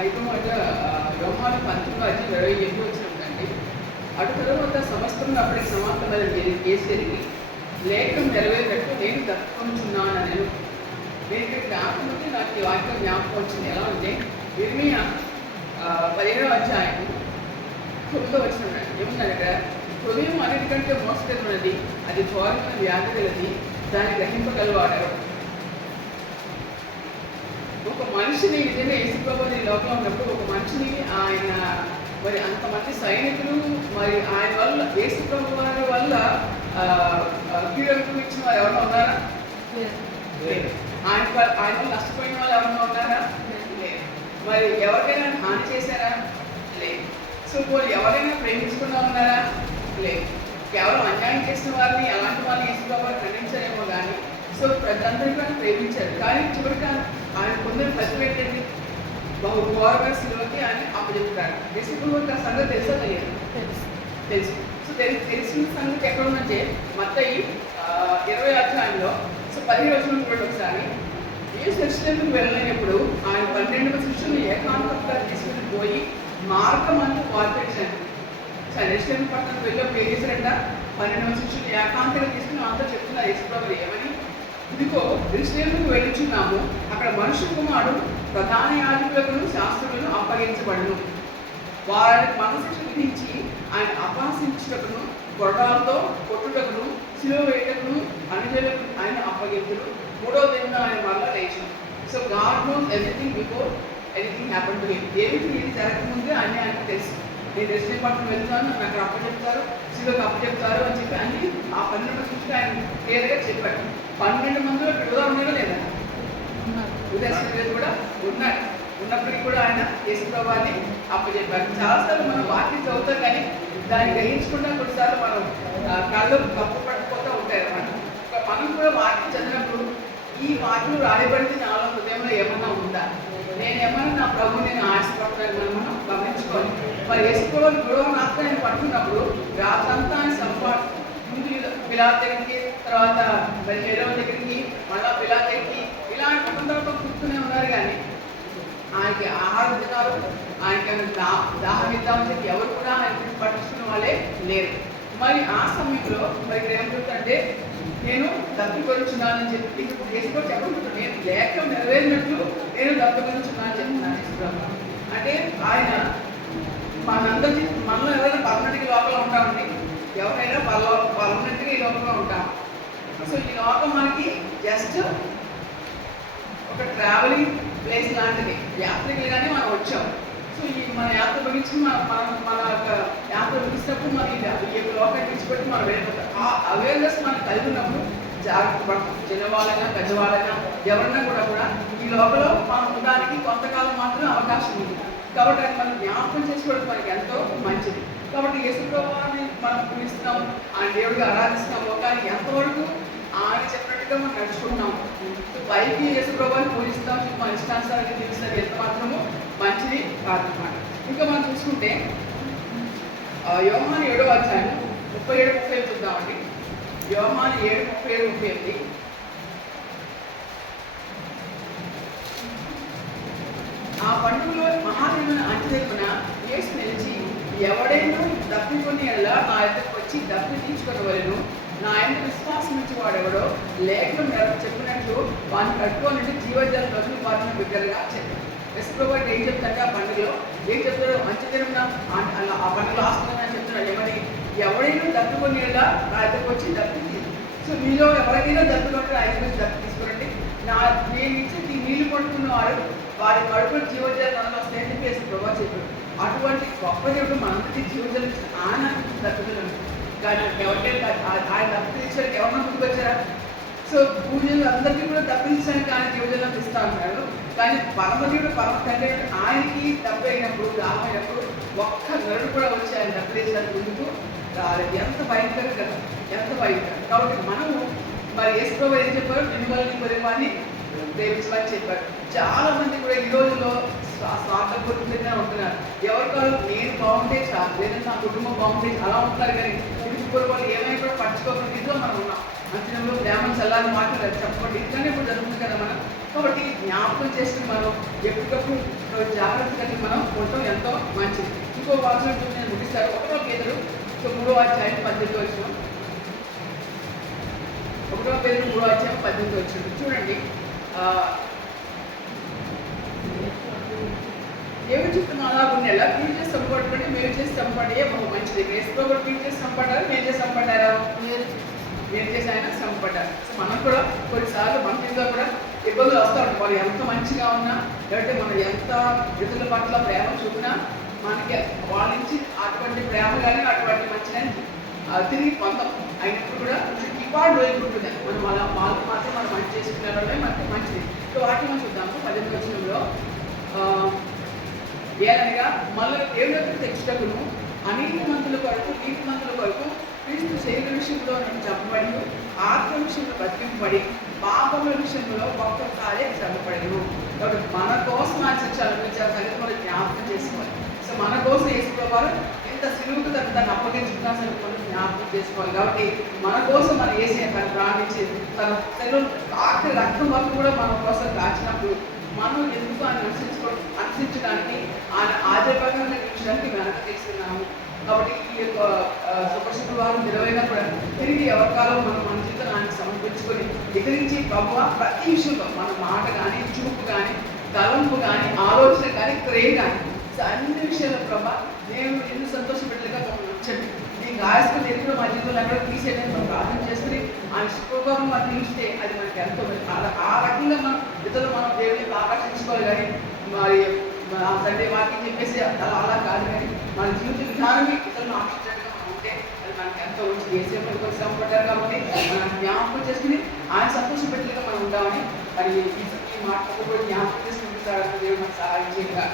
అయితే మాట యోహాను 19:28 వచ్చిందండి. అటు తరువాత సమస్తమును అప్పటికి సమాప్తమైన యేసరికి లేఖనం నెరవేరినట్టు నేను తప్పుకొనుచున్నాను. నేను ఇక్కడ జ్ఞాపకం ఉంటే నాకు ఈ వాక్యం జ్ఞాపకం వచ్చింది. ఎలా అంటే ఇర్మియా 15వ అధ్యాయం 9వ వచనం ఏముందంటే, హృదయం అన్నిటికంటే మోసకరమైనది, అది ఘోరమైన వ్యాధి గలది, దాన్ని గ్రహింపగలవాడు. ఒక మనిషిని నిజంగా యేసుప్రభువు ఈ లోకంలో ఉన్నప్పుడు ఒక మనిషిని ఆయన మరి అంతమంది సైనికులు మరి ఆయన వల్ల యేసుప్రభు వారి వల్ల కీడకు ఇచ్చిన వారు ఎవరైనా ఉన్నారా? లేదు. ఆయన వల్ల నష్టపోయిన వాళ్ళు ఎవరైనా ఉన్నారా? లేదు. మరి ఎవరికైనా హాని చేశారా? లేదు. సో వాళ్ళు ఎవరైనా ప్రేమించుకున్నా ఉన్నారా? లేదు. కేవలం అన్యాయం చేసిన వారిని అలాంటి వాళ్ళని యేసుప్రభు ఖండించారేమో కానీ సో ప్రజలందరికీ కూడా ప్రేమించారు. కానీ చివరికి ఆయన పొందిన ప్రతి ఏంటండి బహు ఘోరమైన శిలువకి ఆయన అప్పచెప్తారు. యేసుప్రభువుకి ఆ సంగతి తెలుసా తెలియదు? తెలుసు. సో తెలిసిన సంగతి ఎక్కడ ఉందంటే మత్తయి 20వ అధ్యాయంలో సో 15వ వచనం చూడండి ఒకసారి. యేసు యెరూషలేముకు వెళ్ళినప్పుడు ఆయన 12 శిష్యులను ఏకాంతంగా తీసుకుని పోయి మార్గం అంతా వార్పించారు. యెరూషలేము పట్టణం వెళ్ళినప్పుడు ఏం చేశారంట? 12 శిష్యులు ఏకాంతంగా తీసుకుని అంతా చెప్తున్నారు యేసుప్రభువు ఏమని, ఇదిగో యెరూషలేముకు వెళ్ళుచున్నాము, అక్కడ మనుష్య కుమారుడు ప్రధాన యాజకులను శాస్త్రులను అప్పగించబడును. వారిని మనశిక్ష విధించి ఆయన అపహసించుటకును గొడ్రాలతో కొట్టుటకును శిలువ వేయుటకును అనుజులకు ఆయన అప్పగించుడు. 3వ దినం ఆయన మరలా లేచాడు. So God knows everything before anything happen to him. ఏమిటి ఇది జరగకముందే అన్నీ ఆయనకు తెలుసు. నేను యెరూషలేము పట్టణం వెళ్తాను, నన్ను అక్కడ అప్పచెప్తారు, శిలువకు అప్పచెప్తారు అని చెప్పి అన్ని ఆ 12 శిష్యులు ఆయన క్లియర్గా చెప్పాడు. 12 మందిలో విడుదల ఉన్నాడో లేదా? ఉదయం కూడా ఉన్నాడు. ఉన్నప్పటికీ కూడా ఆయన యేసుప్రభువుని అప్పచెప్పారు. చాలాసార్లు మనం వాక్యం చదువుతాం కానీ దాన్ని గ్రహించకుండా కొన్నిసార్లు మనం కళ్ళు కప్పు పడిపోతూ ఉంటాయి అన్నమాట. మనం కూడా వాక్యం చదివినప్పుడు ఈ వాక్యం రాయబడింది నాలో హృదయంలో ఏమన్నా ఉందా, నేను ఏమన్నా నా ప్రభువు నేను ఆశపడుతున్నాను మనం గమనించుకోవాలి. మరి యేసుప్రభువుని గొడవ నాకు ఆయన పట్టుకున్నప్పుడు రాత్రంతా ఆయన సంపాటు ముందు పిలాతు దగ్గరికి, తర్వాత మరి హేరోదు దగ్గరికి, మళ్ళా పిలాతు దగ్గరికి ఇలా కుటుంబంతో కూర్చునే ఉన్నారు. కానీ ఆయనకి ఆహారం తిన్నారు, ఆయనకి దాహం ఇద్దామని చెప్పి ఎవరు కూడా ఆయన పట్టించుకున్న వాళ్ళే లేరు. మరి ఆ సమయంలో మరి ఇక్కడ ఏమంటుందంటే, నేను తప్పికొచ్చున్నానని చెప్పి యేసుప్రభువు చెప్పబడుతున్నాను. నేను లేఖనం నెరవేరినట్లు నేను తప్పికొచ్చున్నానని చెప్తున్నాను యేసుప్రభువు. అంటే ఆయన మనందరి మనలో ఎవరైనా పర్మనెంట్గా లోపల ఉంటామండి. ఎవరైనా పర్మనెంట్గా ఈ లోకంలో ఉంటాం. సో ఈ లోకం మనకి జస్ట్ ఒక ట్రావెలింగ్ ప్లేస్ లాంటిది. యాత్రికులుగానే మనం వచ్చాం. సో ఈ మన యాత్ర గురించి మన యొక్క యాత్ర ముగిసినప్పుడు మన ఈ లోకాన్ని విడిచిపెట్టి మనం వెళ్ళిపోతాం. ఆ అవేర్నెస్ మనం కలిగి ఉన్నప్పుడు జాగ్రత్త పడతాం. చిన్నవాళ్ళైనా పెద్దవాళ్ళైనా ఎవరైనా కూడా ఈ లోపల మనం ఉండడానికి కొంతకాలం మాత్రం అవకాశం ఉంది. కాబట్టి అది మనం జ్ఞాపకం చేసుకోవడం మనకి ఎంతో మంచిది. కాబట్టి యేసుప్రభువుని మనం పూజిస్తాం, ఆయన దేవుడిగా ఆరాధిస్తాము. కానీ ఎంతవరకు ఆయన చెప్పినట్టుగా మనం నడుచుకుంటున్నాము. పైకి యేసుప్రభువుని పూజిస్తాం, మన ఇష్టానుసారంగా తీరుస్తారు, ఎంత మాత్రము మంచిది కాదన్నమాట. ఇంకా మనం చూసుకుంటే యోహాను 7వ అధ్యాయం 37-38 చూద్దామండి. యోహాను 7:37-38. ఆ పండుగలో మహాదేవుని అంచెదిప్పున యేసు నిలిచి, ఎవడైనా తప్పికొని ఎలా నా ఎద్దకు వచ్చి దప్పి తీర్చుకోవలను, నా ఎంత విశ్వాసం నుంచి వాడెవడో లేఖనం చెప్పినట్లు వాడిని కట్టుకోనంటే జీవజల రోజులు వారిని బిడ్డలుగా చెప్పారు. యేసుప్రభువు ఏం చెప్తాడు ఆ పండుగలో? ఏం చెప్తాడు? మంచి దినం ఆ పండుగ ఆస్తుందని చెప్తున్నాడు. ఏమని? ఎవడైనా తప్పుకొని ఎలా నా ఎద్దకు వచ్చి దప్పి తీరు. సో మీలో ఎవరికైనా దప్పుకుంటే ఆయన గురించి దప్పి తీసుకురండి, నేను ఇచ్చి నీళ్లు పడుతున్నవాడు వారి కడుపులో జీవజల నన్ను వస్తాయని చెప్పి యేసుప్రభువు చెప్పాడు. అటువంటి గొప్ప దేవుడు మనందరికీ జీవజలం ఆయన దప్పుదలను. కానీ ఎవరికైనా ఆయన తప్పించడానికి ఎవరన్నా ముందుకు వచ్చారా? సో పూజలు అందరికీ కూడా తప్పించడానికి ఆయన జీవజలం ఇస్తా ఉంటారు. కానీ పరమదేవుడు పరమ తండ్రి ఆయనకి తప్పైనప్పుడు దామైనప్పుడు ఒక్క నరుడు కూడా వచ్చి ఆయన తప్పించడానికి ముందుకు రాలేదు. ఎంత భయంకరం కదా, ఎంత భయంకరం. కాబట్టి మనము మరి యేసుప్రభువు ఏం చెప్పారు? నిన్ను పరిమాణాన్ని ప్రేమించమని చెప్పారు. చాలా మంది కూడా ఈ రోజుల్లో స్వార్థపూరితంగా ఉంటున్నారు. ఎవరికారు నేను బాగుంటే చాలు, లేదా నా కుటుంబం బాగుంటే అలా ఉంటున్నారు. కానీ ఇరుగు వాళ్ళు ఏమైనా కూడా పట్టించుకోకుండా ఇంట్లో మనం ఉన్నాం. అంచనంలో ప్రేమ చల్లాలని మాట్లాడారు చెప్పండి. ఇట్లానే ఇప్పుడు జరుగుతుంది కదా మనం. కాబట్టి జ్ఞాపకం చేసుకుని మనం ఎప్పటికప్పుడు సో జాగ్రత్తగా మనం ఉండటం ఎంతో మంచిది. ఇంకో వాచన నేను ముగిస్తారు. 1 పేతురు 3వ అధ్యాయం 18వ వచనం. 1 పేతురు 3వ అధ్యాయం 18వ వచనం చూడండి. దేవుడు చెప్తున్న అలాగుండేలా మీరు చేసి సంపడండి, మీరు చేసి సంపడే బహు మంచిది. క్రైస్తవ కూడా మీరు చేసి సంపడ్డారు, మీరు చేసి సంపడ్డారా? మీరు చేసి ఆయన సంపడ్డారు. సో మనం కూడా కొన్నిసార్లు మన ఇంట్లో కూడా ఇబ్బందులు వస్తూ ఉంటాయి. వాళ్ళు ఎంత మంచిగా ఉన్నా, లేదంటే మనం ఎంత ఇతరుల పట్ల ప్రేమ చూపినా మనకి వాళ్ళ నుంచి అటువంటి ప్రేమ కానీ అటువంటి మంచి కానీ తిరిగి పొందాం. అయినప్పుడు కూడా కొంచెం కిపాడు రోజుకుంటుంది. మనం అలా వాళ్ళకి మాత్రం మనం మంచి చేసుకునే మనకి మంచిది. సో వాటిని మనం చూద్దాము. 18వ వచనంలో ఏలనగా మళ్ళీ దేవుడు తెచ్చుటకును అనీతిమంతుల కొరకు నీతిమంతుల కొరకు క్రీస్తు శరీర విషయంలో నేను చెప్పబడి ఆత్మ విషయంలో బతికింపబడి పాపముల విషయంలో ఒక్కసారి చెప్పబడను. కాబట్టి మన కోసం ఆచరించాలనిపించాలి సంగతి మనం జ్ఞాపకం చేసుకోవాలి. సో మన కోసం వేసుకోవాలి. ఎంత సిలువుకు దాన్ని అప్పగించుకున్నా సరే మనం జ్ఞాపకం చేసుకోవాలి. కాబట్టి మన కోసం మన వేసే తను ప్రాణించి తన తెలుగు ఆఖరి రక్తం వరకు కూడా మన కోసం కాచినప్పుడు మనం ఎందుకు ఆయన అనుసరించడానికి ఆయన ఆదర్భంగా విషయానికి వెనక తీసుకున్నాము. కాబట్టి ఈ యొక్క సూపర్ శుక్రవారం నిర్వహణ కూడా తిరిగి ఎవరికాలం మనం మన జీవితం ఆయన సమర్పించుకొని ఎదిరించి ప్రభువా ప్రతి విషయంలో మన మాట కానీ, చూపు కానీ, తలంపు కానీ, ఆలోచన కానీ, క్రియ కానీ అన్ని విషయాల్లో ప్రభా నేను ఎన్ని సంతోషపెట్టేగా మమ్మల్ని వచ్చండి. నీకు ఆయాసం ఎదురు మా జీవితంలో అక్కడ తీసేయడానికి మనం ప్రార్థన చేసుకుని ఆయన శుక్రవారం మనం తీస్తే అది మనకి ఎంతో ఆ రకంగా మనం ఇతరులు మనం దేవుడిని ఆకర్షించుకోవాలి. కానీ మరి సండే వాక్యం చెప్పేసి అలా కాదు. కానీ మన జీవిత విధానమే ఇతరులను ఆకర్షించడానికి మనం ఉంటే అది మనకి ఎంతో మంచి దేశం మనకు శ్రమపడ్డారు. కాబట్టి మనం జ్ఞాపకం చేసుకుని ఆయన సంతోషపెట్టేగా మనం ఉంటామని మరి ఈ మాట కూడా జ్ఞాపకం చేసుకుంటారని దేవుడు మనకు సహాయం చేయగా